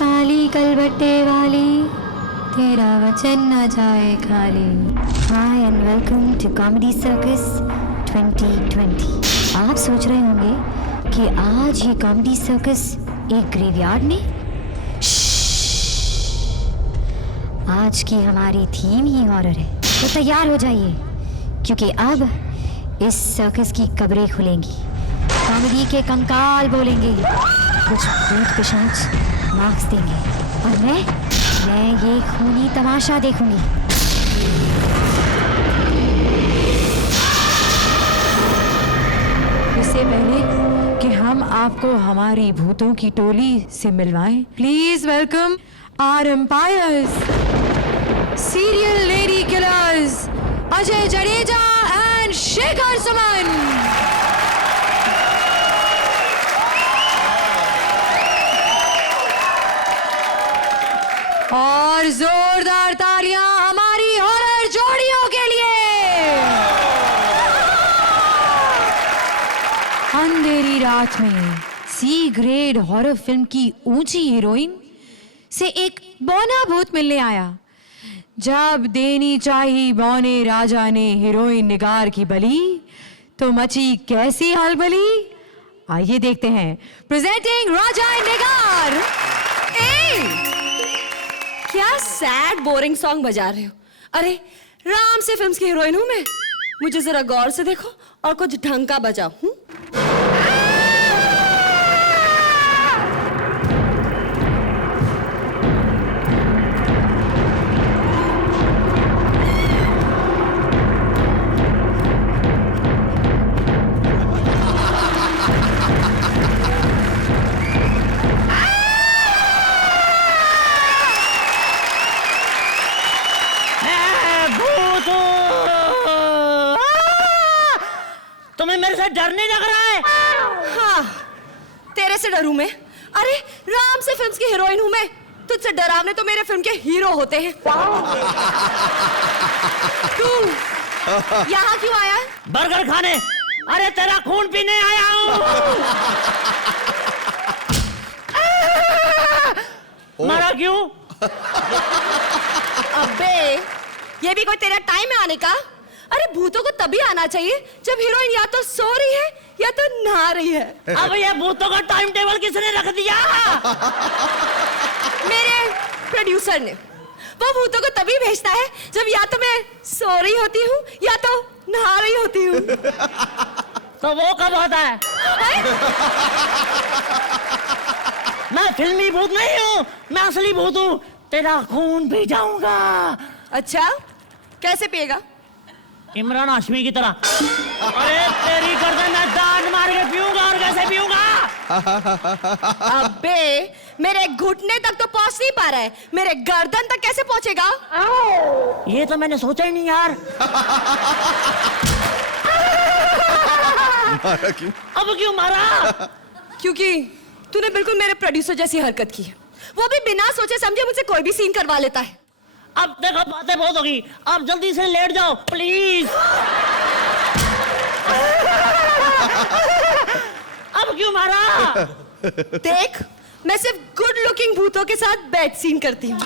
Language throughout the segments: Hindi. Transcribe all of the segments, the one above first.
काली कलबट्टे वाली, तेरा वचन न जाए खाली। Hi and welcome to comedy circus 2020। आप सोच रहे होंगे कि आज ये कॉमेडी सर्कस एक ग्रेवयार्ड में। आज की हमारी थीम ही हॉरर है, तो तैयार हो जाइए क्योंकि अब इस सर्कस की कब्रें खुलेंगी, कॉमेडी के कंकाल बोलेंगे, कुछ भूत पिशाच मार्क्स देंगे और मैं ये खूनी तमाशा देखूंगी। इससे पहले कि हम आपको हमारी भूतों की टोली से मिलवाएं, please welcome our umpires, serial lady killers Ajay Jadeja and Shekhar Suman. और जोरदार तालियां हमारी हॉरर जोड़ियों के लिए। अंधेरी रात में सी ग्रेड हॉरर फिल्म की ऊंची हीरोइन से एक बौना भूत मिलने आया। जब देनी चाहिए बौने राजा ने हीरोइन निगार की बलि, तो मची कैसी हलबली। आइए देखते हैं, प्रेजेंटिंग राजा निगार। क्या सैड बोरिंग सॉन्ग बजा रहे हो? अरे राम से फिल्म्स की हीरोइन हूं मैं, मुझे जरा गौर से देखो और कुछ ढंग का बजाओ। तुम्हें मेरे से डर नहीं लग रहा है? हाँ, तेरे से डरूं मैं? अरे राम से फिल्म्स की हीरोइन हूं मैं, तुझसे डरावने तो मेरे फिल्म के हीरो होते हैं। तू यहाँ क्यों आया है? बर्गर खाने। अरे तेरा खून पीने आया हूँ। मारा क्यों? अबे ये भी कोई तेरा टाइम है आने का? अरे भूतों को तभी आना चाहिए जब हीरोइन या तो सो रही है या तो नहा रही है। अब ये भूतों का टाइम टेबल किसने रख दिया? मेरे प्रोड्यूसर ने। वो भूतों को तभी भेजता है जब या तो मैं सो रही होती हूँ या तो नहा रही होती हूँ। तो वो कब होता है? मैं फिल्मी भूत नहीं हूँ, मैं असली भूत हूँ। तेरा खून पी जाऊंगा। अच्छा, कैसे पिएगा? इमरान हाशमी की तरह। अरे तेरी गर्दन में दांत मार के पीऊंगा। और कैसे पीऊंगा? अबे मेरे घुटने तक तो पहुंच नहीं पा रहा है, मेरे गर्दन तक कैसे पहुंचेगा? ये तो मैंने सोचा ही नहीं यार। मारा क्यों? अब क्यों मारा? क्योंकि तूने बिल्कुल मेरे प्रोड्यूसर जैसी हरकत की है। वो भी बिना सोचे समझे मुझसे कोई भी सीन करवा लेता है। अब देखो बातें बहुत होगी, आप जल्दी से लेट जाओ प्लीज। अब क्यों मारा? देख, मैं सिर्फ गुड लुकिंग भूतों के साथ बेड सीन करती हूँ।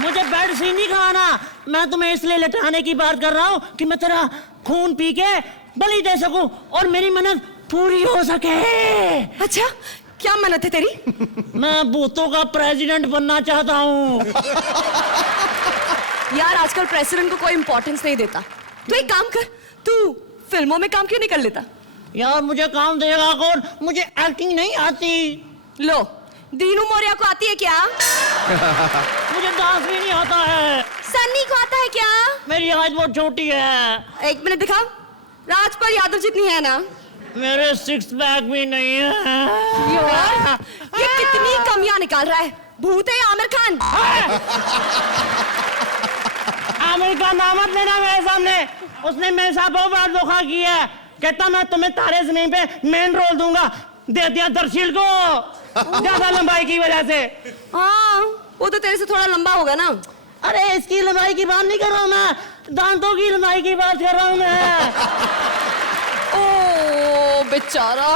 मुझे बेड सीन नहीं खाना, मैं तुम्हें इसलिए लटाने की बात कर रहा हूँ कि मैं तेरा खून पी के बलि दे सकूं और मेरी मन्नत पूरी हो सके। अच्छा, क्या मन्नत है तेरी? मैं भूतों का प्रेसिडेंट बनना चाहता हूँ। यार आजकल प्रेसिडेंट को कोई इंपॉर्टेंस नहीं देता। तू एक काम कर, तू फिल्मों में काम क्यों नहीं कर लेता? यार मुझे काम देगा कौन? मुझे एक्टिंग नहीं आती। लो, दीनू मौर्य को आती है क्या? मुझे डांस भी नहीं आता है। सन्नी को आता है क्या? मेरी हाइट बहुत छोटी है। एक मिनट दिखाओ, राजपाल यादव जितनी है ना। मेरे सिक्स पैक भी नहीं है। यार ये कितनी कमियां निकाल रहा है। भूत है आमिर खान। आमिर का नाम मत लेना मेरे सामने, उसने मेरे साथ बहुत बड़ा धोखा किया है। कहता मैं तुम्हें तारे ज़मीन पे मेन रोल दूंगा, दे दिया दरशील को ज्यादा लंबाई की वजह से। हाँ, वो तो तेरे से थोड़ा लंबा होगा ना। अरे इसकी लंबाई की बात नहीं कर रहा हूँ मैं, दांतों की लंबाई की बात कर रहा हूँ मैं। ओ बेचारा,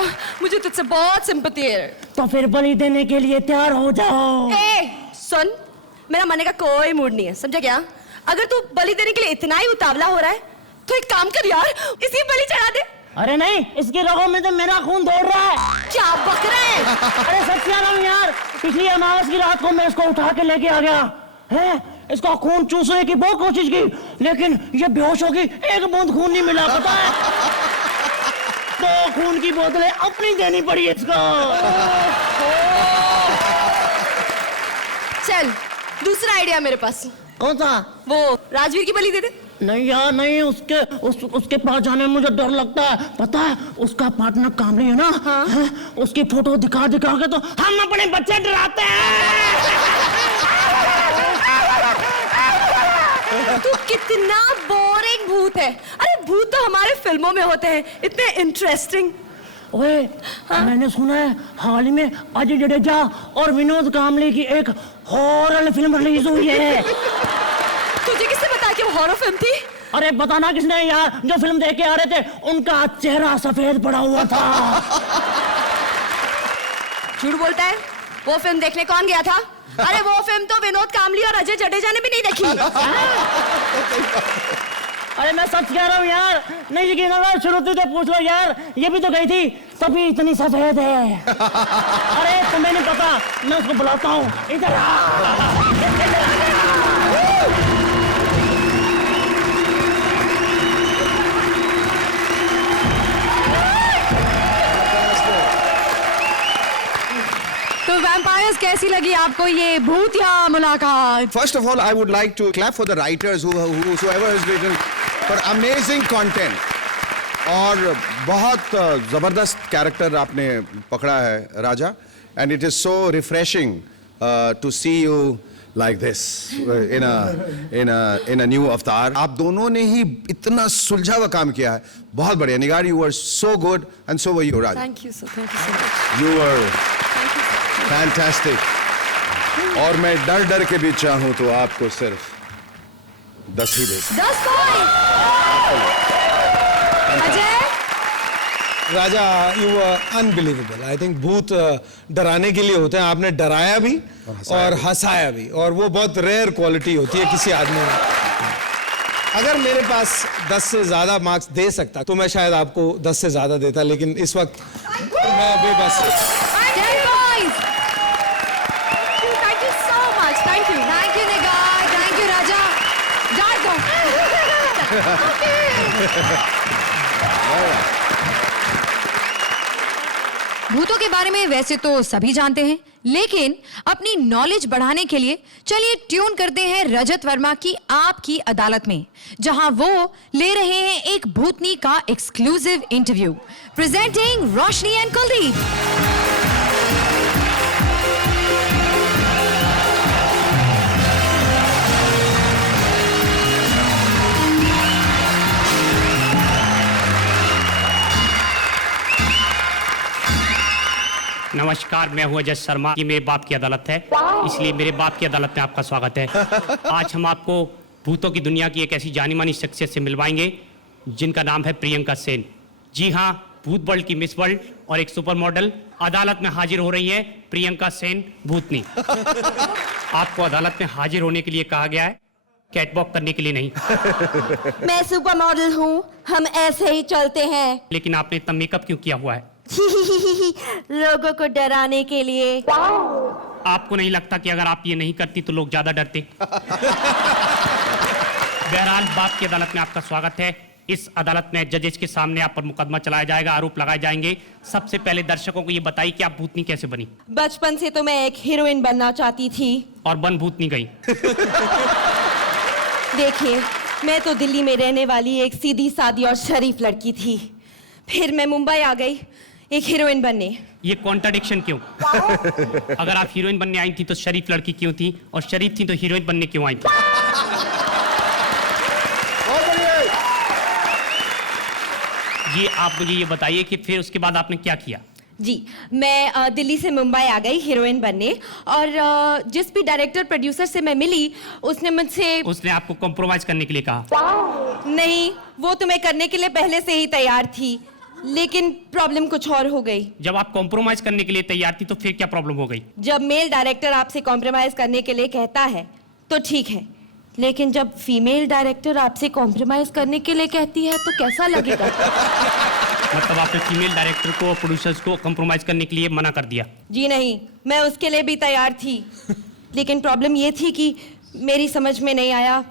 मुझे तुझसे बहुत सिंपैथी है। तो फिर बलि देने के लिए तैयार हो जाओ। ए, सुन, मेरा मरने का कोई मूड नहीं है, समझा क्या? अगर तू बलि देने के लिए इतना ही उतावला हो रहा है तो एक काम कर यार, इसी बलि चढ़ा दे। अरे नहीं, इसकी रगों में तो मेरा खून दौड़ रहा है। क्या बक रहा है? अरे सत्यानाम यार, पिछली अमावस की रात को मैं इसको उठा के लेके आ गया है, इसका खून चूसने की बहुत कोशिश की, लेकिन ये बेहोश होगी, एक बूंद खून नहीं मिला, पता है? तो खून की बोतलें अपनी देनी पड़ी इसको। चल, दूसरा आइडिया मेरे पास। कौन सा? वो राजवीर की बलि दे दे। नहीं यार नहीं, उसके पास जाने में मुझे डर लगता है, पता है? उसका पार्टनर कामरी है ना, हाँ? है? उसकी फोटो दिखा दिखा के तो हम अपने बच्चे डराते हैं। तू कितना बोरिंग भूत है। अरे भूत तो हमारे फिल्मों में होते हैं, इतने इंटरेस्टिंग। ओए, मैंने सुना है हाल ही में अजय जडेजा और विनोद कामली की एक हॉरर फिल्म रिलीज हुई है। तुझे किसने बताया कि वो हॉरर फिल्म थी? अरे बताना किसने यार, जो फिल्म देख के आ रहे थे उनका चेहरा सफेद पड़ा हुआ था। झूठ बोलता है, वो फिल्म देखने कौन गया था? अरे वो फिल्म तो विनोद कामली और अजय जडेजा ने भी नहीं देखी। अरे मैं सच कह रहा हूँ यार, नहीं यकीन होगा शुरू से पूछ लो यार, ये भी तो गई थी, तभी इतनी सफेद है। अरे तुम्हें नहीं पता, मैं उसको बुलाता हूँ, इधर आ। तो वैम्पायर्स कैसी लगी आपको ये भूतिया मुलाकात? First of all, I would like to clap for the writers whoever has written for amazing content. और बहुत जबरदस्त कैरेक्टर आपने पकड़ा है राजा, and it is so refreshing to see you like this in a new avatar. आप दोनों ने ही इतना सुलझा हुआ काम किया है, बहुत बढ़िया। निगार, you were so good and so were you, Raja. Thank you so much. You were fantastic. और मैं डर डर के भी चाहूं तो आपको सिर्फ 10 ही दे सकता। 10 point. Ajay, Raja, you unbelievable. I think भूत डराने के लिए होते हैं, आपने डराया भी और हंसाया भी, और वो बहुत रेयर क्वालिटी होती है किसी आदमी में। अगर मेरे पास 10 से ज्यादा मार्क्स दे सकता तो मैं शायद आपको 10 से ज्यादा देता, लेकिन इस वक्त मैं बेबस। Thank you Nigar, thank you Raja. डाल दो। भूतों के बारे में वैसे तो सभी जानते हैं, लेकिन अपनी नॉलेज बढ़ाने के लिए चलिए ट्यून करते हैं रजत वर्मा की आपकी अदालत में, जहां वो ले रहे हैं एक भूतनी का exclusive interview. Presenting Roshni and Kuldeep. नमस्कार, मैं हूं अजय शर्मा। ये मेरे बाप की अदालत है, इसलिए मेरे बाप की अदालत में आपका स्वागत है। आज हम आपको भूतों की दुनिया की एक ऐसी जानी मानी शख्सियत से मिलवाएंगे जिनका नाम है प्रियंका सेन। जी हाँ, भूत वर्ल्ड की मिस वर्ल्ड और एक सुपर मॉडल अदालत में हाजिर हो रही है प्रियंका सेन भूतनी। आपको अदालत में हाजिर होने के लिए कहा गया है, कैटवॉक करने के लिए नहीं। मैं सुपर मॉडल हूँ, हम ऐसे ही चलते हैं। लेकिन आपने इतना मेकअप क्यों किया हुआ है? लोगों को डराने के लिए। आपको नहीं लगता कि अगर आप ये नहीं करती तो लोग ज्यादा डरते? बहरहाल, बाप की अदालत में आपका स्वागत है। इस अदालत में जजेस के सामने आप पर मुकदमा चलाया जाएगा, आरोप लगाए जाएंगे। सबसे पहले दर्शकों को ये बताइए कि आप भूतनी कैसे बनी? बचपन से तो मैं एक हीरोइन बनना चाहती थी। और बन भूतनी गई? देखिए, मैं तो दिल्ली में रहने वाली एक सीधी सादी और शरीफ लड़की थी। फिर मैं मुंबई आ गई एक हीरोइन बनने। ये कॉन्ट्रडिक्शन क्यों? अगर आप हीरोइन बनने आई थी तो शरीफ लड़की क्यों थी, और शरीफ थी तो हीरोइन बनने क्यों आई थी? ये आप मुझे ये बताइए कि फिर उसके बाद आपने क्या किया? जी, मैं दिल्ली से मुंबई आ गई हीरोइन बनने, और जिस भी डायरेक्टर प्रोड्यूसर से मैं मिली उसने आपको कॉम्प्रोमाइज करने के लिए कहा? नहीं, वो तो मैं करने के लिए पहले से ही तैयार थी, लेकिन प्रॉब्लम कुछ और हो गई। जब आप कॉम्प्रोमाइज करने के लिए तैयार थी तो फिर क्या प्रॉब्लम हो गई? जब मेल डायरेक्टर आपसे कॉम्प्रोमाइज करने के लिए कहता है तो ठीक है, लेकिन जब फीमेल डायरेक्टर आपसे कॉम्प्रोमाइज करने के लिए कहती है तो कैसा लगेगा? मतलब आपने फीमेल डायरेक्टर को और प्रोड्यूसर्स को कॉम्प्रोमाइज करने के लिए मना कर दिया? जी नहीं, मैं उसके लिए भी तैयार थी, लेकिन प्रॉब्लम ये थी कि मेरी समझ में नहीं आया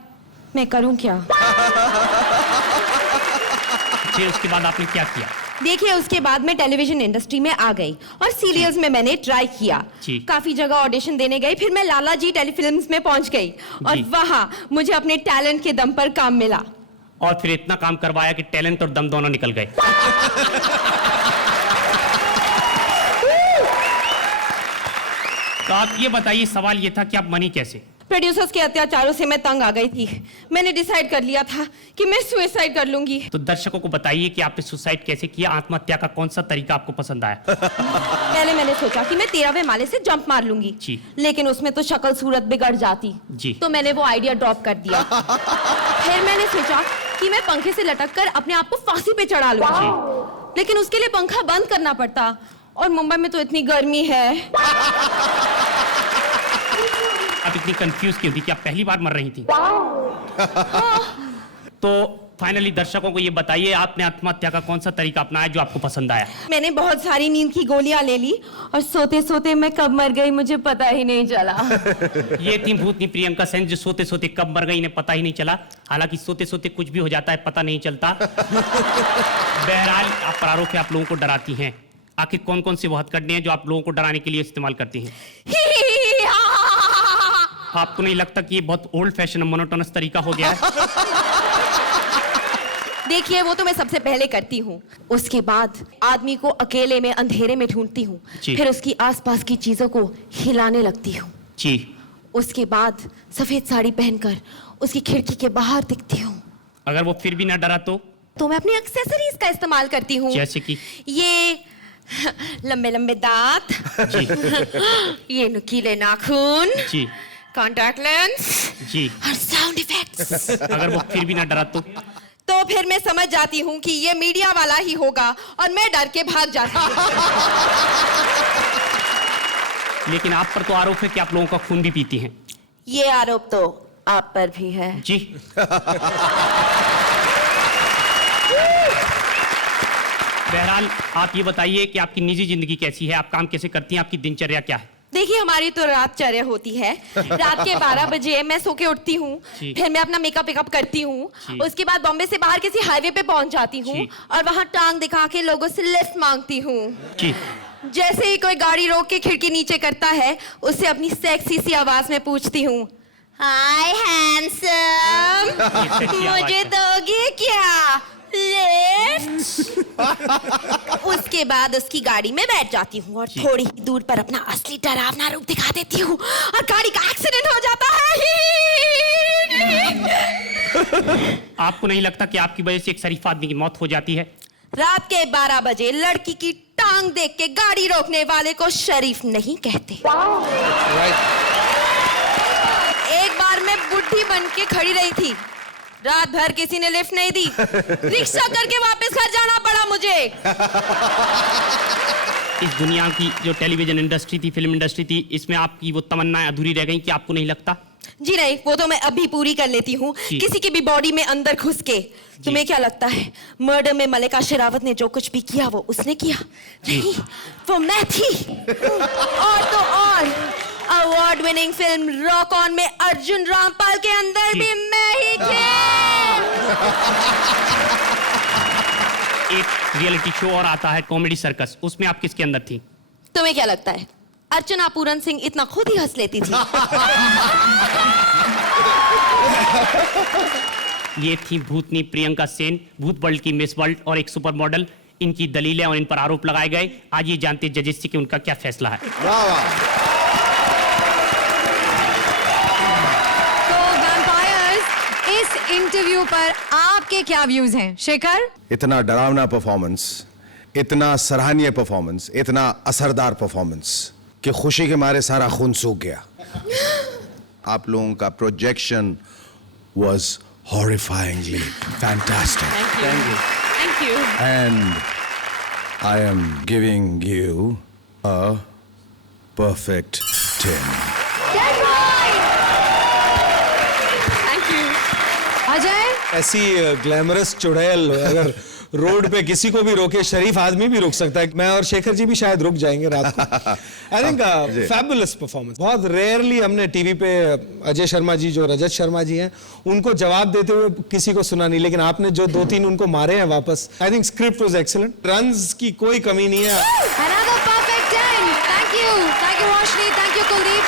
मैं करूं क्या। फिर उसके बाद आपने क्या किया? देखिए, उसके बाद मैं टेलीविजन इंडस्ट्री में आ गई और सीरियल्स में मैंने ट्राई किया, जी। काफी जगह ऑडिशन देने गई, फिर मैं लाला जी टेलीफिल्म्स में पहुंच गई और जी। वहां मुझे अपने टैलेंट के दम पर काम मिला। और फिर इतना काम करवाया कि टैलेंट और दम दोनों निकल गए। तो आप ये बताइए, सवाल ये था कि आप बनी कैसे? प्रोड्यूसर्स के अत्याचारों से मैं तंग आ गई थी। मैंने डिसाइड कर लिया था कि मैं सुसाइड कर लूंगी। तो दर्शकों को बताइए कि आपने सुसाइड कैसे किया, आत्महत्या का कौन सा तरीका आपको पसंद आया? पहले मैंने सोचा कि मैं 13वें माले से जंप मार लूंगी, जी। लेकिन उसमें तो शक्ल सूरत बिगड़ जाती, जी। तो मैंने वो आइडिया ड्रॉप कर दिया। फिर मैंने सोचा कि मैं पंखे से लटक कर अपने आप को फांसी पे चढ़ा लूंगी, लेकिन उसके लिए पंखा बंद करना पड़ता और मुंबई में तो इतनी गर्मी है। आप इतनी कंफ्यूज क्यों थी? कि आप पहली बार मर रही थी? तो फाइनली दर्शकों को ये बताइए, आपने आत्महत्या का कौन सा तरीका अपनाया जो आपको पसंद आया? मैंने बहुत सारी नींद की गोलियां ले ली और सोते सोते मैं कब मर गई मुझे पता ही नहीं चला। ये थी भूतनी प्रियंका सेन, जो सोते सोते कब मर गई इन्हें पता ही नहीं चला। हालांकि सोते सोते कुछ भी हो जाता है, पता नहीं चलता। बहरहाल, आप प्रारूप है, आप लोगों को डराती हैं। आखिर कौन कौन से वो हथकंडे हैं जो आप लोगों को डराने के लिए इस्तेमाल करती हैं? आपको नहीं लगता कि ये बहुत ओल्ड फैशन मोनोटोनस तरीका हो गया है? देखिए, वो तो मैं सबसे पहले करती हूँ, उसके बाद आदमी को अकेले में अंधेरे में ढूंढती हूँ, जी। फिर उसकी आसपास की चीजों को हिलाने लगती हूँ, जी। उसके बाद सफेद साड़ी पहनकर उसकी खिड़की के बाहर दिखती हूँ। अगर वो फिर भी ना डरा तो तो मैं अपनी एक्सेसरीज का इस्तेमाल करती हूँ, जैसे कि? ये लंबे लंबे दांत, जी। ये नुकीले नाखून, जी। कॉन्टैक्ट लेंस, जी। और साउंड इफेक्ट्स। अगर वो फिर भी ना डरा तो फिर मैं समझ जाती हूँ कि ये मीडिया वाला ही होगा और मैं डर के भाग जाती हूँ। लेकिन आप पर तो आरोप है कि आप लोगों का खून भी पीती हैं। ये आरोप तो आप पर भी है। जी। बहरहाल, आप ये बताइए कि आपकी निजी जिंदगी कैसी है, आप काम कैसे करती हैं, आपकी दिनचर्या क्या है? देखिए, हमारी तो रातचर्या होती है। रात के 12 बजे मैं सो के उठती हूँ, जी। फिर मैं अपना मेकअप वेकअप करती हूँ, जी। उसके बाद बॉम्बे से बाहर किसी हाईवे पे पहुंच जाती हूँ जी। और वहाँ टांग दिखा के लोगों से लिफ्ट मांगती हूँ। जी। जैसे ही कोई गाड़ी रोक के खिड़की नीचे करता है, उससे अपनी सेक्सी सी आवाज में पूछती हूँ, हाय हैंडसम, ये sexy आवाज मुझे है। दोगे क्या लिफ्ट? उसके बाद उसकी गाड़ी में बैठ जाती हूँ और थोड़ी ही दूर पर अपना असली डरावना रूप दिखा देती हूँ और गाड़ी का एक्सीडेंट हो जाता है। आपको नहीं लगता कि आपकी वजह से एक शरीफ आदमी की मौत हो जाती है? रात के 12 बजे लड़की की टांग देख के गाड़ी रोकने वाले को शरीफ नहीं कहते। एक बार मैं बुढ़ी बन के खड़ी रही थी, रात भर किसी ने लिफ्ट नहीं दी, रिक्शा करके वापस घर जाना पड़ा मुझे। इस दुनिया की जो टेलीविजन इंडस्ट्री थी, फिल्म इंडस्ट्री थी, इसमें आपकी वो तमन्नाएं अधूरी रह गई कि आपको नहीं लगता? जी नहीं, वो तो मैं अभी पूरी कर लेती हूँ, जी। किसी की भी बॉडी में अंदर घुस के। तुम्हें क्या लगता है मर्डर में मलिका शेरावत ने जो कुछ भी किया वो उसने किया? जी। नहीं, वो मैं थी। और तो और award winning film rock on में अर्जुन रामपाल के अंदर जी। भी मैं ही थी। एक रियलिटी शो और आता है कॉमेडी सर्कस, उसमें आप किसके अंदर थी? तुम्हें क्या लगता है अर्चना पूरन सिंह इतना खुद ही हंस लेती थी? ये थी भूतनी प्रियंका सेन, भूत वर्ल्ड की मिस वर्ल्ड और एक सुपर मॉडल। इनकी दलीलें और इन पर आरोप लगाए गए। आज ये जानते जजेस से कि उनका क्या फैसला है। वाह वाह। तो वैम्पायर्स, इस इंटरव्यू पर आपके क्या व्यूज हैं? शेखर? इतना डरावना परफॉर्मेंस, इतना सराहनीय परफॉर्मेंस, इतना असरदार परफॉर्मेंस कि खुशी के मारे सारा खून सूख गया। आप लोगों का projection was horrifyingly fantastic Thank you. and I am giving you a perfect 10. Ajay, ऐसी ग्लैमरस चुड़ैल अगर रोड पे किसी को भी रोके, शरीफ आदमी भी रुक सकता है। मैं और शेखर जी भी शायद रुक जाएंगे रात को। I think fabulous performance. बहुत रेयरली हमने टीवी पे अजय शर्मा जी, जो रजत शर्मा जी हैं, उनको जवाब देते हुए किसी को सुना नहीं, लेकिन आपने जो 2-3 उनको मारे हैं वापस, I think script was excellent, runs की कोई कमी नहीं है। another perfect 10. Thank you Roshni, thank you Kuldeep.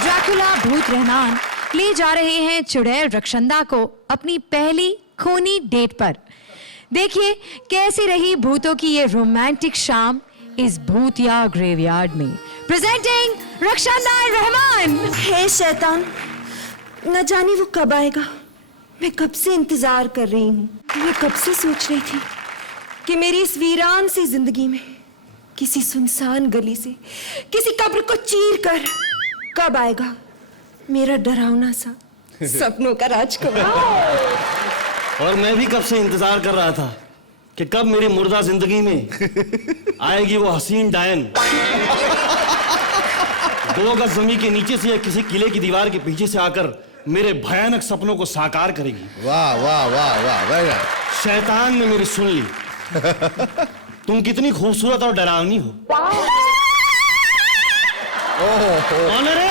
Dracula भूत रहमान ले जा रहे हैं चुड़ैल रक्षंदा को अपनी पहली खूनी डेट पर। देखिए कैसी रही भूतों की ये रोमांटिक शाम इस भूतिया ग्रेवयार्ड में। प्रेजेंटिंग रक्षंदा रहमान। हे शैतान, न जाने वो कब आएगा। मैं कब से इंतजार कर रही हूँ। मैं कब से सोच रही थी कि मेरी इस वीरान सी जिंदगी में किसी सुनसान गली से किसी कब्र को चीर कर कब आएगा मेरा डरावना सा सपनों का राजकुमार। और मैं भी कब से इंतजार कर रहा था कि कब मेरी मुर्दा जिंदगी में आएगी वो हसीन डायन। 2 गज जमीन के नीचे से या किसी किले की दीवार के पीछे से आकर मेरे भयानक सपनों को साकार करेगी। वाह वाह वाह वाह वाह। शैतान ने मेरी सुन ली। तुम कितनी खूबसूरत और डरावनी हो। कौन है रे?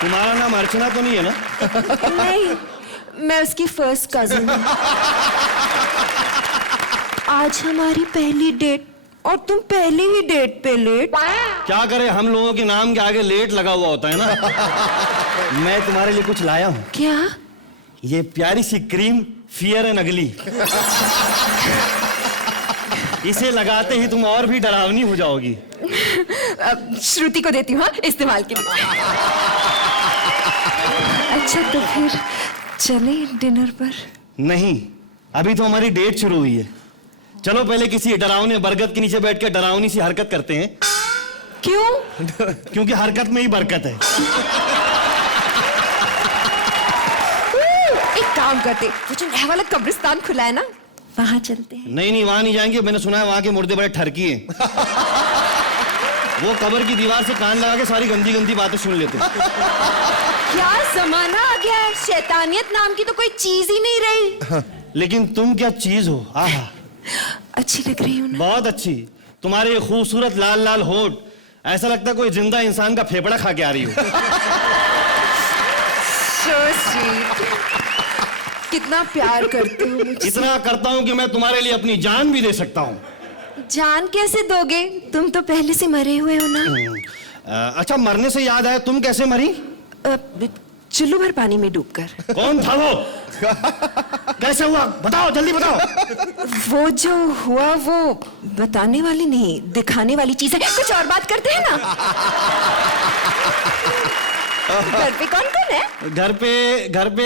तुम्हारा नाम अर्चना तो नहीं है ना? नहीं, मैं उसकी फर्स्ट कजिन हूँ। आज हमारी पहली डेट और तुम पहली ही डेट पे लेट। क्या करे, हम लोगों के नाम के आगे लेट लगा हुआ होता है ना। मैं तुम्हारे लिए कुछ लाया हूँ। क्या? ये प्यारी सी क्रीम फियर एंड अगली। इसे लगाते ही तुम और भी डरावनी हो जाओगी। श्रुति को देती हूँ इस्तेमाल के लिए। अच्छा तो फिर चले डिनर पर? नहीं, अभी तो हमारी डेट शुरू हुई है। चलो पहले किसी डरावने बरगद के नीचे बैठ के डरावनी सी हरकत करते हैं। क्यों? क्योंकि हरकत में ही बरकत है। एक काम करते, वो जो नया वाला कब्रिस्तान खुला है ना, वहां चलते हैं। नहीं, वहां नहीं जाएंगे। मैंने सुना है वहां के मुर्दे बड़े ठरकी हैं। वो कब्र की दीवार से कान लगा के सारी गंदी गंदी बातें सुन लेते हैं। क्या जमाना आ गया है, शैतानियत नाम की तो कोई चीज ही नहीं रही। लेकिन तुम क्या चीज हो। आहा, अच्छी लग रही हूँ ना? बहुत अच्छी। तुम्हारे ये खूबसूरत लाल लाल होठ, ऐसा लगता है कोई जिंदा इंसान का फेफड़ा खा के आ रही हो। So sweet. कितना प्यार करते हो मुझसे। इतना करता हूं कि मैं तुम्हारे लिए अपनी जान भी दे सकता हूं। जान कैसे दोगे? तुम तो पहले से मरे हुए हो ना। अच्छा, मरने से याद आया, तुम कैसे मरी? चुल्लू भर पानी में डूबकर। कौन था वो? कैसे हुआ? बताओ, जल्दी बताओ। वो जो हुआ वो बताने वाली नहीं, दिखाने वाली चीज है। कुछ और बात करते हैं ना। घर पे कौन कौन है? घर पे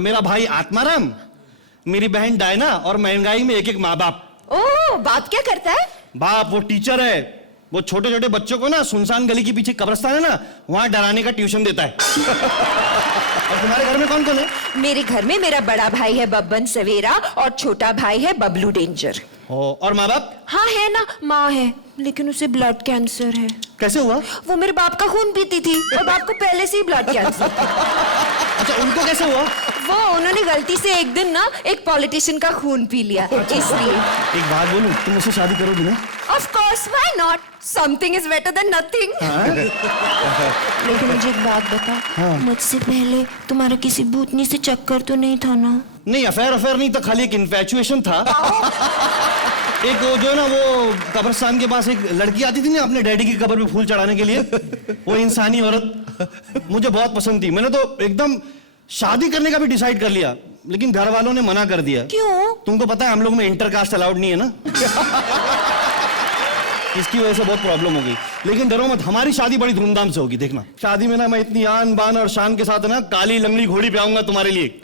मेरा भाई आत्माराम, मेरी बहन डायना और महंगाई में एक माँ बाप। ओह, बाप क्या करता है? बाप वो टीचर है। वो छोटे छोटे बच्चों को ना सुनसान गली के पीछे कब्रिस्तान है ना, वहां डराने का ट्यूशन देता है। और तुम्हारे घर में कौन कौन है? मेरे घर में मेरा बड़ा भाई है बब्बन सवेरा और छोटा भाई है बबलू डेंजर। और माँ बाप? हाँ है ना, माँ है, लेकिन उसे ब्लड कैंसर है। कैसे हुआ? वो मेरे बाप का खून पीती थी और बाप को पहले से ही ब्लड कैंसर था। अच्छा, उनको कैसे हुआ? वो उन्होंने गलती से एक दिन ना एक पॉलिटिशियन का खून पी लिया, इसलिए। एक बात बोलूं, तुम मुझसे शादी करोगी ना? Of course, why not? Something is better than nothing. लेकिन मुझे एक बात बता, मुझसे पहले तुम्हारा किसी भूतनी से चक्कर तो नहीं था ना? नहीं, अफेयर नहीं था, खाली एक इन्फैचुएशन था। एक वो जो है ना, वो कब्रिस्तान के पास एक लड़की आती थी ना अपने डैडी की कब्र पे फूल चढ़ाने के लिए, वो इंसानी औरत मुझे बहुत पसंद थी। मैंने तो एकदम शादी करने का भी डिसाइड कर लिया, लेकिन घर वालों ने मना कर दिया। क्यों? तुमको पता है हम लोग में इंटरकास्ट अलाउड नहीं है ना। इसकी वजह से बहुत प्रॉब्लम हो गई। लेकिन डरो मत, हमारी शादी बड़ी धूमधाम से होगी, देखना। शादी में ना मैं इतनी आन बान और शान के साथ ना काली लंगड़ी घोड़ी पे आऊंगा तुम्हारे लिए।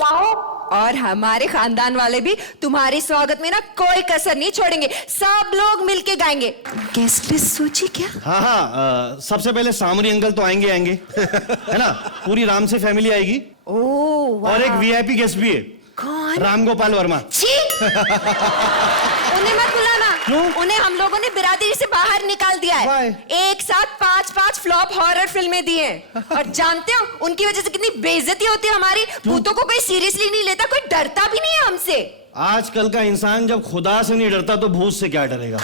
और हमारे खानदान वाले भी तुम्हारे स्वागत में ना कोई कसर नहीं छोड़ेंगे, सब लोग मिलके गाएंगे। गेस्ट लिस्ट सोची क्या? हाँ, सबसे पहले सामरी अंकल तो आएंगे है ना, पूरी राम से फैमिली आएगी, ओह और एक वीआईपी गेस्ट भी है। कौन? राम गोपाल वर्मा। छी! उन्हें मत बुलाना। क्यों? उन्हें हम लोगों ने बिरादरी से बाहर निकाल दिया है। Why? एक साथ 5-5 फ्लॉप हॉरर फिल्में दी हैं। और जानते हो उनकी वजह से कितनी बेइज्जती होती है हमारी। भूतों को कोई सीरियसली नहीं लेता, कोई डरता भी नहीं है हमसे। आजकल का इंसान जब खुदा से नहीं डरता तो भूत से क्या डरेगा।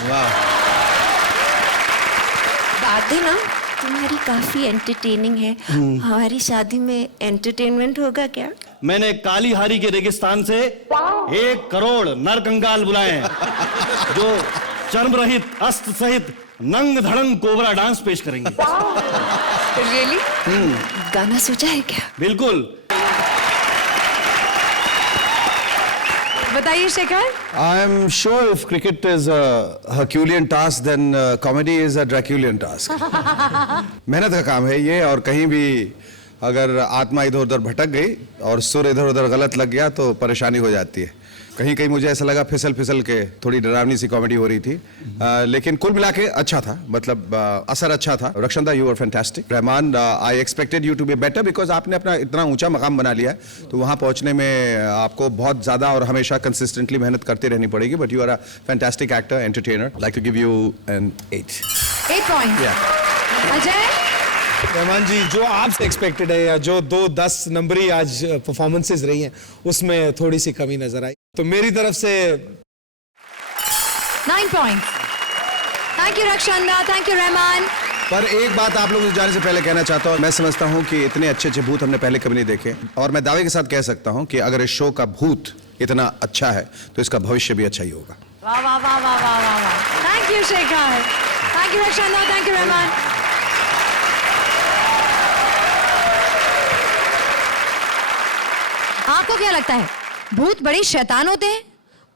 बात है ना, तुम्हारी काफी एंटरटेनिंग है। हमारी शादी में एंटरटेनमेंट होगा क्या? मैंने काली हारी के रेगिस्तान से 1 करोड़ नर कंकाल बुलाए हैं जो चर्म रहित अस्त्र सहित नंग धड़ंग कोबरा डांस पेश करेंगे। रियली? गाना सोचा है क्या? बिल्कुल। बताइए Shekhar. I am sure if cricket is a Herculean task, then comedy is a Draculian task. मेहनत का काम है ये, और कहीं भी अगर आत्मा इधर उधर भटक गई और सुर इधर उधर गलत लग गया तो परेशानी हो जाती है। कहीं कहीं मुझे ऐसा लगा फिसल फिसल के थोड़ी डरावनी सी कॉमेडी हो रही थी, लेकिन कुल मिला के अच्छा था, मतलब असर अच्छा था। Rakshanda, you were fantastic. Rahman, I expected you to be better because आपने अपना इतना ऊंचा मकाम बना लिया है, तो वहां पहुंचने में आपको बहुत ज्यादा और हमेशा कंसिस्टेंटली मेहनत करते रहनी पड़ेगी। But you are a fantastic actor, entertainer. Like to give you an 8 point. Ajay. Rahman ji, जो आपसे एक्सपेक्टेड है या जो 2-10 नंबरी आज परफॉर्मेंसेज रही हैं उसमें थोड़ी सी कमी नजर आई, तो मेरी तरफ से 9 point. Thank you Rakshanda, thank you Rahman. पर एक बात आप लोगों से जाने से पहले कहना चाहता हूँ, मैं समझता हूँ कि इतने अच्छे अच्छे भूत हमने पहले कभी नहीं देखे, और मैं दावे के साथ कह सकता हूँ कि अगर इस शो का भूत इतना अच्छा है तो इसका भविष्य भी अच्छा ही होगा। वाह वाह वाह वाह वाह वाह वाह। Thank you Shekhar, thank you Rakshanda, thank you Rahman. आपको क्या लगता है भूत बड़े शैतान होते हैं,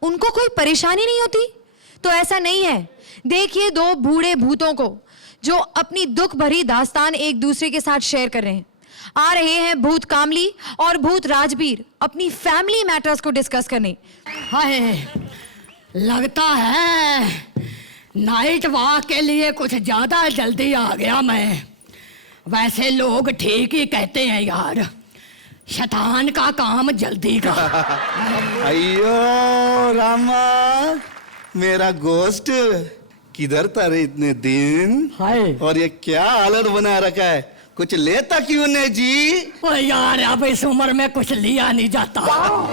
उनको कोई परेशानी नहीं होती? तो ऐसा नहीं है। देखिए 2 बूढ़े भूतों को जो अपनी दुख भरी दास्तान एक दूसरे के साथ शेयर कर रहे हैं। आ रहे हैं भूत कामली और भूत राजबीर अपनी फैमिली मैटर्स को डिस्कस करने। हाय, लगता है नाइट वॉक के लिए कुछ ज्यादा जल्दी आ गया मैं। वैसे लोग ठीक ही कहते हैं यार, शैतान का काम जल्दी का। अयो रामा, मेरा गोश्त किधर था रे इतने दिन? हाय। और ये क्या हालत बना रखा है, कुछ लेता क्यों नहीं जी? ओ यार, अब इस उम्र में कुछ लिया नहीं जाता।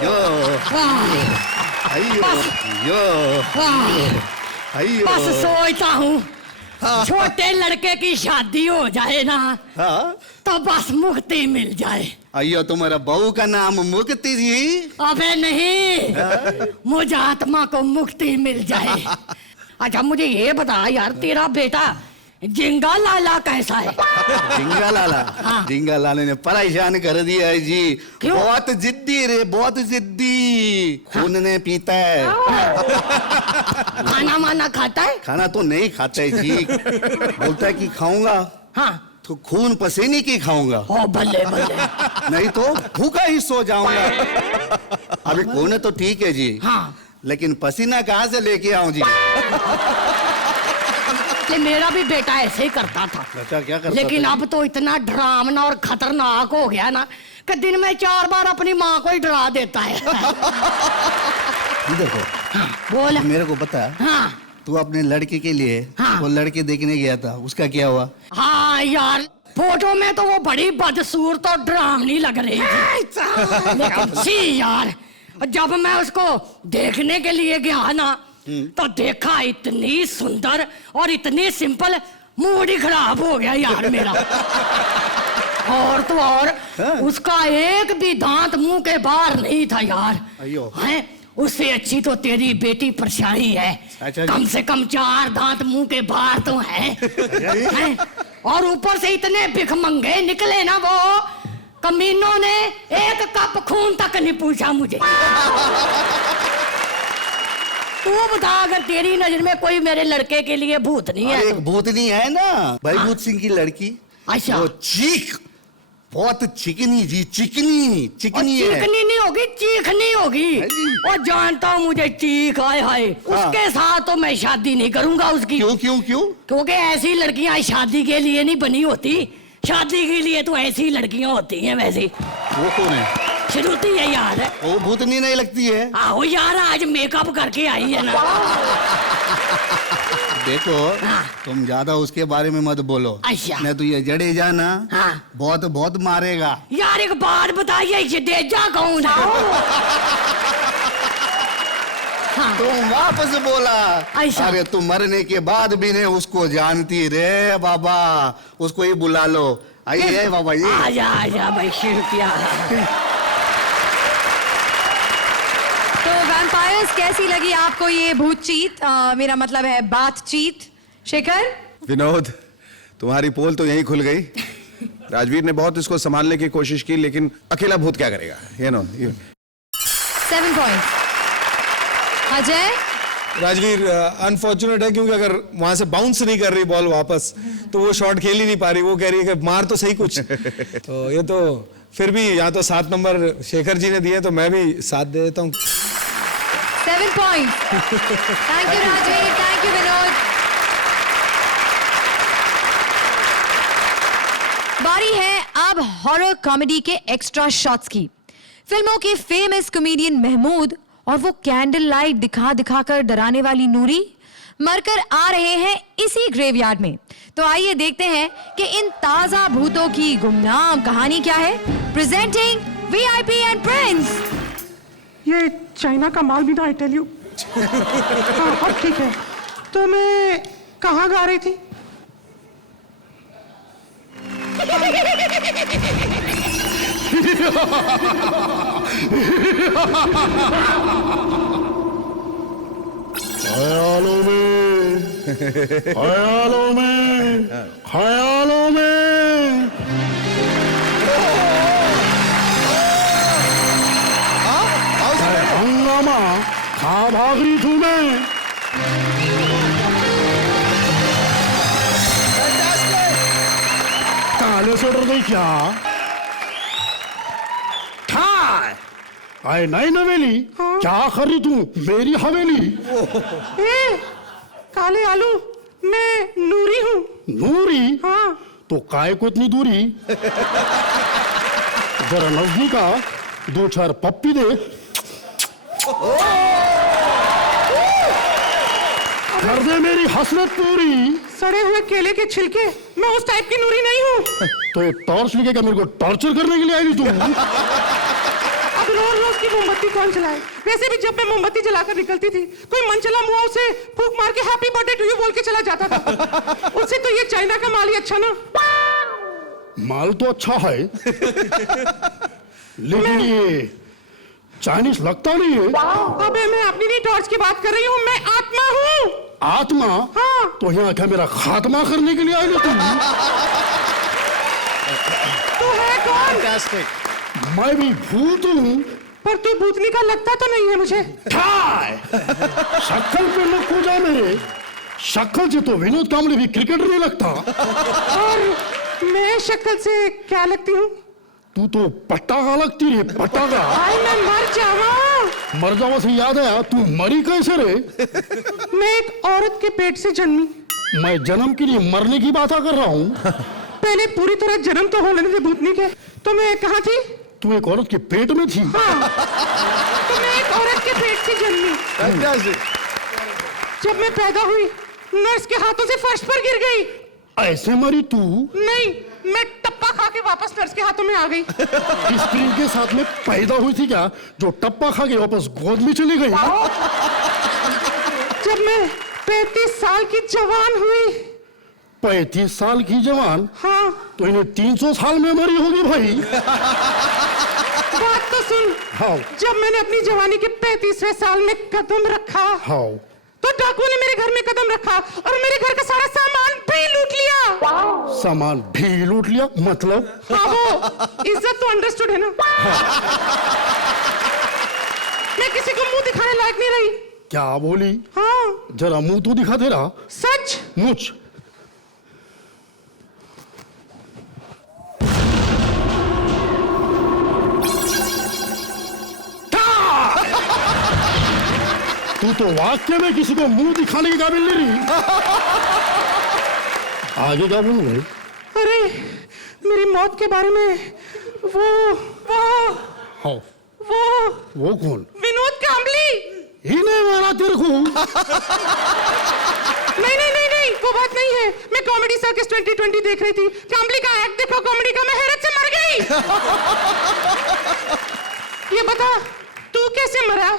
यो अयो यो अयो, बस सोचता हूँ छोटे लड़के की शादी हो जाए ना, हाँ? तो बस मुक्ति मिल जाए। अयो, तुम्हारा बहू का नाम मुक्ति जी? अबे नहीं, मुझे आत्मा को मुक्ति मिल जाए। अच्छा मुझे ये बता यार, तेरा बेटा जिंगा लाला कैसा है? जिंगा लाला? हाँ। जिंगा लाला ने परेशान कर दिया है जी। क्यों? बहुत जिद्दी रे, बहुत जिद्दी। खून ने पीता है। खाना वाना खाता है? खाना तो नहीं खाता है जी, बोलता है कि खाऊंगा हाँ। तो खून पसीने की खाऊंगा, ओ बल्ले बल्ले। नहीं तो भूखा ही सो जाऊंगा। अभी खून तो ठीक है जी, हाँ। लेकिन पसीना कहाँ से लेके आऊं जी? कि मेरा भी बेटा ऐसे ही करता था। बेटा क्या करता लेकिन था? अब तो इतना डरावना और खतरनाक हो गया ना कि दिन में 4 बार अपनी माँ को ही डरा देता है। देखो, बोल। मेरे को पता है, हाँ तू अपने लड़के के लिए हाँ। वो लड़के देखने गया था, उसका क्या हुआ? हाँ यार, फोटो में तो वो बड़ी बदसूरत और डरावनी लग रही थी। लेकिन सी यार, जब मैं उसको देखने के लिए गया ना, तो देखा इतनी सुंदर और इतनी सिंपल, मूड ही खराब हो गया यार मेरा। और तो और उसका एक भी दांत मुंह के बाहर नहीं था यार। अयो। हैं? उससे अच्छी तो तेरी बेटी परछाई है। अच्छा जी। कम से कम 4 दांत मुंह के बाहर तो हैं। हैं? और ऊपर से इतने भिखमंगे निकले ना वो, कमीनों ने 1 कप खून तक नहीं पूछा मुझे। तू बता, अगर तेरी नजर में कोई मेरे लड़के के लिए भूत नहीं है? एक भूतनी है ना, भाई भूत सिंह की लड़की। अच्छा। वो चीख, बहुत चिकनी जी, चिकनी चिकनी है। चीखनी नहीं होगी, चीखनी होगी। है जी। और जानता हूँ मुझे चीख आए हाय, उसके साथ तो मैं शादी नहीं करूंगा उसकी। क्यों क्यों क्यों? क्योंकि ऐसी लड़कियां शादी के लिए नहीं बनी होती, शादी के लिए तो ऐसी लड़कियां होती हैं वैसे। वो कौन है? श्रुति है यार। वो भूतनी नहीं लगती है। आओ यार, आज मेकअप करके आई है ना। देखो, हाँ। तुम ज्यादा उसके बारे में मत बोलो। अच्छा। नहीं तो ये जडेजा ना हाँ। बहुत बहुत मारेगा। यार एक बात बताइए, ये जडेजा कौन है? हाँ। तुम वापस बोला। ऐसा। अरे तुम मरने के बाद भी नहीं उसको जानती रे बाबा, उसको ही बुला लो। आइए बाबा जी। आजा भाई शिल्पिया। तो वैम्पायर्स, कैसी लगी आपको ये भूतचीत, मेरा मतलब है बातचीत? शेखर? विनोद, तुम्हारी पोल तो यहीं खुल गई। राजवीर ने बहुत इसको संभालने की कोशिश की, लेकिन अकेला भूत क्या करेगा? 7 पॉइंट्स। अजय? राजवीर अनफॉर्चुनेट है, क्योंकि अगर वहां से बाउंस नहीं कर रही बॉल वापस, तो वो शॉट खेल ही नहीं पा रही। वो कह रही है कि मार तो सही कुछ। तो ये तो फिर भी यहाँ तो 7 नंबर शेखर जी ने दिए, तो मैं भी 7 दे देता हूँ। 7 points. Thank you Rajveer, thank you Vinod. बारी है अब हॉरर कॉमेडी के एक्स्ट्रा शॉट्स की। फिल्मों के फेमस कॉमेडियन महमूद और वो कैंडल लाइट दिखा दिखाकर डराने वाली नूरी मरकर आ रहे हैं इसी ग्रेवयार्ड में। तो आइए देखते हैं कि इन ताजा भूतों की गुमनाम कहानी क्या है। Presenting VIP and Prince. ये चाइना का माल भी ना, आई टेल यू। हाँ, अब ठीक है। तो मैं कहाँ गा रही थी? ख्यालों में, ख्यालों में, ख्यालों में। हंगामा खा भाग रही थू मैं। काले से डर गई क्या? आए नई नवेली। हाँ? क्या कर रही तू मेरी हवेली? ए, काले आलू, मैं नूरी हूँ। नूरी? हाँ। तो काय को इतनी दूरी? जरा नजदीक आ, 2-4 पप्पी दे। कर दे मेरी हसरत पूरी। सड़े हुए केले के छिलके, मैं उस टाइप की नूरी नहीं हूँ। तो ये टॉर्च लेके क्या मेरे को टॉर्चर करने के लिए आई तू? अब रोज रोज की मोमबत्ती कौन जलाए? वैसे भी जब मैं मोमबत्ती जलाकर निकलती थी, कोई मनचला मुआ उसे फूंक मार के हैप्पी बर्थडे टू यू बोल के चला जाता था। उससे तो ये चाइना का माल ही अच्छा ना। माल तो अच्छा है, लेकिन ये चाइनीज लगता नहीं है। अबे मैं अपनी नहीं टॉर्च की बात कर रही हूँ, मैं आत्मा हूँ। आत्मा? हाँ। तो यहाँ क्या मेरा खात्मा करने के लिए आई तू? तू है कौन? मैं भी भूत हूँ। पर तू भूतनी का लगता तो नहीं है मुझे। शक्ल पे लोग को जा मेरे, शक्ल से तो विनोद कांबळे भी क्रिकेटर नहीं लगता। और मैं शक्ल से क्या लगती हूँ? तू तो पटाखा लगती है, पटाखा। आई मैं मर जावा। मर जावा से याद आया, तू मरी कैसे रे? मैं एक औरत के पेट से जन्मी। मैं जन्म के लिए मरने की बात कर रहा हूँ। पहले पूरी तरह जन्म तो हो लेने दे भूतनी के। तो मैं कहाँ थी? तू एक औरत के पेट में थी। हाँ। तो मैं एक औरत के पेट से जन्मी। जब मैं पैदा हुई, नर्स के हाथों से फर्श पर गिर गई। ऐसे मरी तू? नहीं, मैं टप्पा खा के वापस नर्स के हाथों में आ गई। इस क्रीम के साथ में पैदा हुई थी क्या, जो टप्पा खा के वापस गोद में चली गई? जब मैं 35 साल की जवान हुई। 35 साल की जवान? हाँ। तो इन्हें 300 साल में मरी होगी भाई। बात तो सुन। हाँ। जब मैंने अपनी जवानी के 35वें साल में कदम रखा, हाँ, तो डाकू ने मेरे घर में कदम रखा और मेरे घर का सारा सामान भी लूट लिया। सामान भी लूट लिया मतलब? हाँ, वो इज्जत तो अंडरस्टूड है ना। मैं किसी को मुंह दिखाने लायक नहीं रही। क्या बोली? हाँ। जरा मुंह तो दिखा दे रहा। सच? मुझ तू तो वाक्य में किसी को मुंह दिखाने के काबिल नहीं रही। आगे क्या बोलूं? अरे मेरी मौत के बारे में वो वो कौन? विनोद कांबली। ही नहीं मारा तेरे को। नहीं, वो बात नहीं है। मैं कॉमेडी सर्कस 2020 देख रही थी। कांबली का एक्ट देखो, कॉमेडी का। मैं हैरत से मर गई। ये बता, तू कैसे मरा?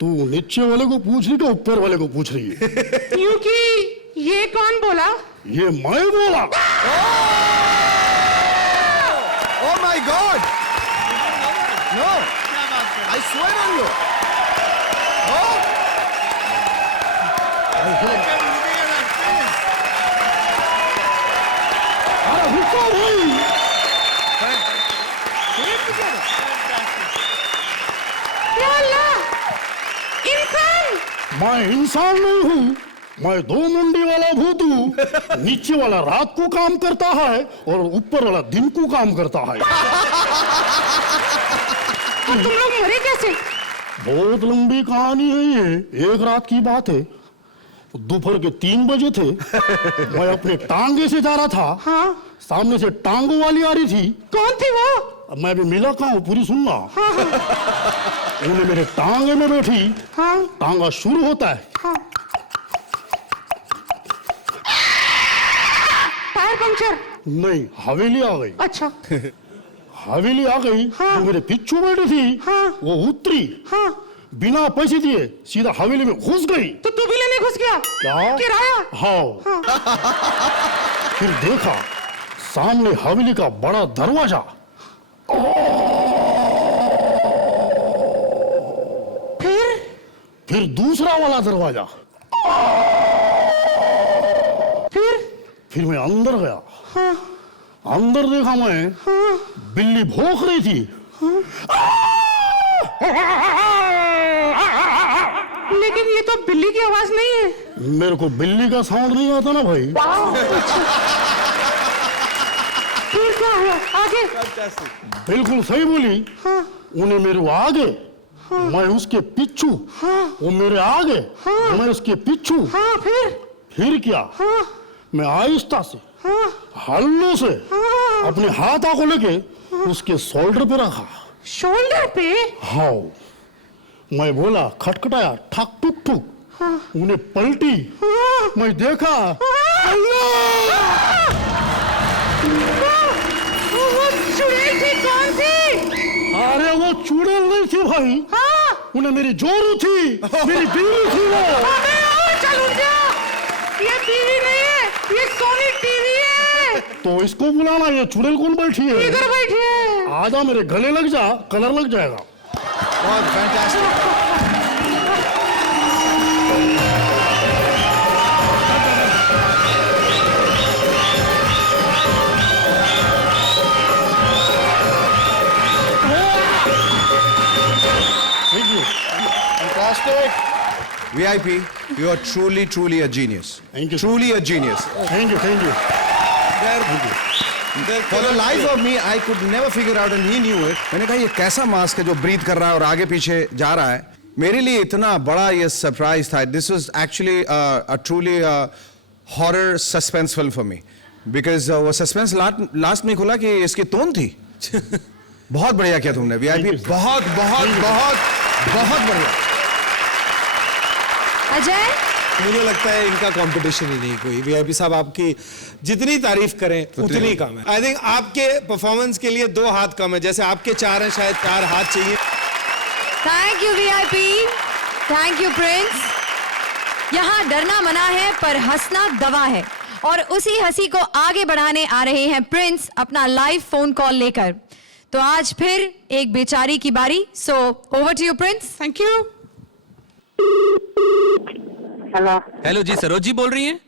तू नीचे वाले को पूछ रही तो ऊपर वाले को पूछ रही है? क्योंकि ये कौन बोला? ये मैं बोला। Oh my God! No, I swear on you. Oh! अरे रुको भाई। या अल्लाह! इंसान! मैं इंसान नहीं हूँ, मैं 2 मुंडी वाला भूत हूँ। नीचे वाला रात को काम करता है और ऊपर वाला दिन को काम करता है। तो तुम लोग मरे कैसे? बहुत लंबी कहानी है ये। एक रात की बात है, दोपहर के 3 बजे थे। मैं अपने टांगे से जा रहा था। हाँ। सामने से टांगों वाली आ रही थी। कौन थी वो? अब मैं भी मिला कहाँ हूँ, पूरी सुनना। हाँ। उन्हें मेरे टांगे में बैठी। हाँ। टांगा शुरू होता है। हाँ। Tyre puncture? नहीं, हवेली आ गई। अच्छा। हवेली आ गई। हाँ। जो मेरे पीछू बैठी थी, हाँ। वो उतरी। हाँ। बिना पैसे दिए सीधा हवेली में घुस गई। तो तू भी लेने घुस गया? क्या? किराया? हाँ। फिर देखा सामने हवेली का बड़ा दरवाजा। फिर दूसरा वाला दरवाजा। फिर मैं अंदर गया। हाँ। अंदर देखा मैं। हाँ। बिल्ली भौंक रही थी। लेकिन ये तो बिल्ली की आवाज नहीं है। मेरे को बिल्ली का साउंड नहीं आता ना भाई। फिर क्या हुआ आगे? बिल्कुल सही बोली। हाँ। उन्हें मेरे वो आगे। हाँ। मैं उसके पीछू। हाँ। वो मेरे आगे। हाँ। मैं उसके पीछू। हाँ। फिर क्या? हाँ। मैं आहिस्ता से, हाँ। हल्लों से हाँ। अपने हाथों को लेके उसके शोल्डर पे रखा। शोल्डर पे? हाँ। मैं बोला, खटखटाया, ठक ठुक ठुक। हाँ। उन्हें पलटी। हाँ। मैं देखा। वो चुड़ैल थी, कौन थी? अरे वो चुड़ैल नहीं थी भाई। हाँ। उन्हें मेरी जोरू थी, मेरी बीवी थी वो। अबे ओ, चल उठ जा। ये टीवी नहीं है, ये सोनी टीवी है। तो इसको बुलाना, ये चुड़ैल कौन बैठी है? इधर बैठी है। आजा मेरे गले लग जा, कलर लग जाएगा। बहुत fantastic. Thank you. Fantastic. VIP, you are truly a genius. Thank you. Truly a genius. Thank you. Thank you. For the life of me, I could never figure out, and he knew it. मैंने कहा ये कैसा मास्क है जो ब्रीथ कर रहा है और आगे पीछे जा रहा है। मेरे लिए इतना बड़ा ये सरप्राइज था. This was actually a truly horror suspense film for me, because वो suspense last में खुला कि इसकी टोन थी. बहुत बढ़िया किया तुमने VIP. बहुत बहुत बहुत बहुत बढ़िया. अजय, मुझे लगता है इनका कंपटीशन ही नहीं कोई। वीआईपी साहब आपकी जितनी तारीफ करें उतनी कम है। आई थिंक आपके परफॉर्मेंस के लिए 2 हाथ कम है, जैसे आपके 4 हैं शायद 4 हाथ चाहिए। Thank you VIP, thank you Prince. यहाँ डरना मना है पर हंसना दवा है, और उसी हंसी को आगे बढ़ाने आ रहे हैं प्रिंस अपना लाइव फोन कॉल लेकर। तो आज फिर एक बेचारी की बारी। So over to you prince. Thank you. Hello. Hello जी, सरोज जी बोल रही हैं?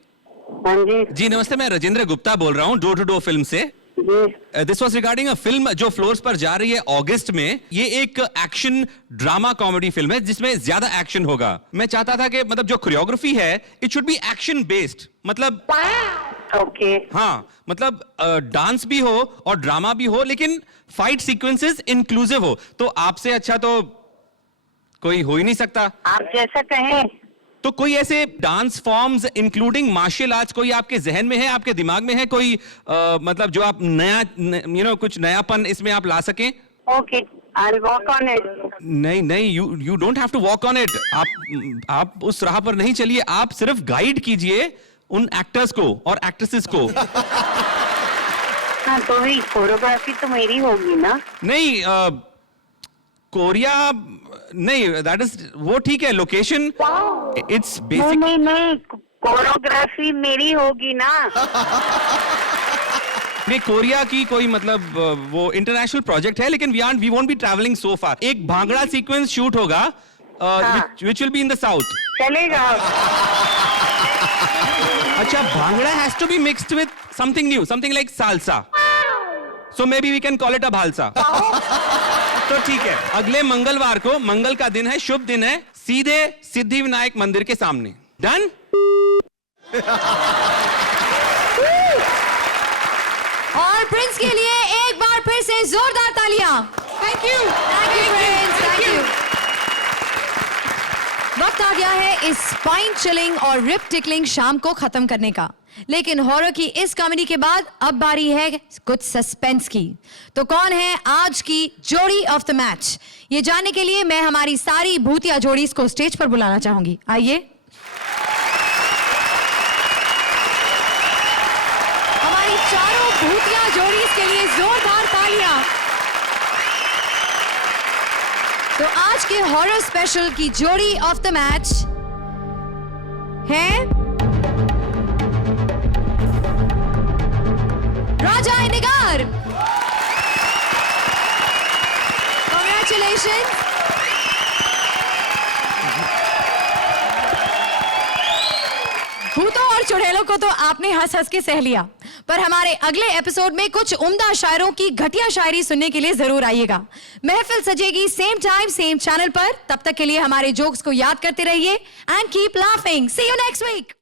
हाँ जी। जी नमस्ते, मैं राजेंद्र गुप्ता बोल रहा हूँ डोर टू डोर फिल्म से। This was regarding a film जो फ्लोर्स पर जा रही है अगस्त में। ये एक एक्शन ड्रामा कॉमेडी फिल्म है जिसमें ज्यादा एक्शन होगा। मैं चाहता था कि मतलब जो कोरियोग्राफी है it should be action based, मतलब ओके। हाँ, मतलब डांस भी हो और ड्रामा भी हो, लेकिन फाइट सीक्वेंसेस इंक्लूसिव हो। तो आपसे अच्छा तो कोई हो ही नहीं सकता। आप जैसा कहें। तो कोई ऐसे dance forms including martial arts कोई आपके जहन में है, आपके दिमाग में है कोई मतलब जो आप नया कुछ नयापन इसमें आप ला सकें? Okay, I'll work on it. नहीं, you don't have to walk on it. आप उस राह पर नहीं चलिए, आप सिर्फ गाइड कीजिए उन एक्टर्स को और एक्ट्रेसेस को। हाँ, तो भी कोरियोग्राफी तो मेरी होगी ना? नहीं, कोरिया नहीं, दैट इज वो ठीक है, लोकेशन इट्स बेसिक। नहीं, कोरियोग्राफी मेरी होगी ना? नहीं, कोरिया की कोई मतलब वो इंटरनेशनल प्रोजेक्ट है, लेकिन we won't be travelling so far. एक भांगड़ा सीक्वेंस शूट होगा which will be in the south. चलेगा। अच्छा, bhangra has to be mixed with something new, something like salsa, so may be we can call it a bhalsa. तो ठीक है, अगले मंगलवार को, मंगल का दिन है, शुभ दिन है, सीधे सिद्धि विनायक मंदिर के सामने। डन? और प्रिंस के लिए एक बार फिर से जोरदार तालियां। Thank you prince, thank you. वक्त आ गया है इस स्पाइन चिलिंग और रिप टिकलिंग शाम को खत्म करने का, लेकिन हॉरर की इस कॉमेडी के बाद अब बारी है कुछ सस्पेंस की। तो कौन है आज की जोड़ी ऑफ द मैच, ये जानने के लिए मैं हमारी सारी भूतिया जोड़ीज को स्टेज पर बुलाना चाहूंगी। आइए, हमारी चारों भूतिया जोड़ीज के लिए जोरदार तालियां। तो आज के हॉरर स्पेशल की जोड़ी ऑफ द मैच है राजा निगार। Congratulations। भूतों और चुड़ैलों को तो आपने हंस हंस के सह लिया, पर हमारे अगले एपिसोड में कुछ उम्दा शायरों की घटिया शायरी सुनने के लिए जरूर आइएगा। महफिल सजेगी सेम टाइम सेम चैनल पर। तब तक के लिए हमारे जोक्स को याद करते रहिए and keep laughing. See you next week.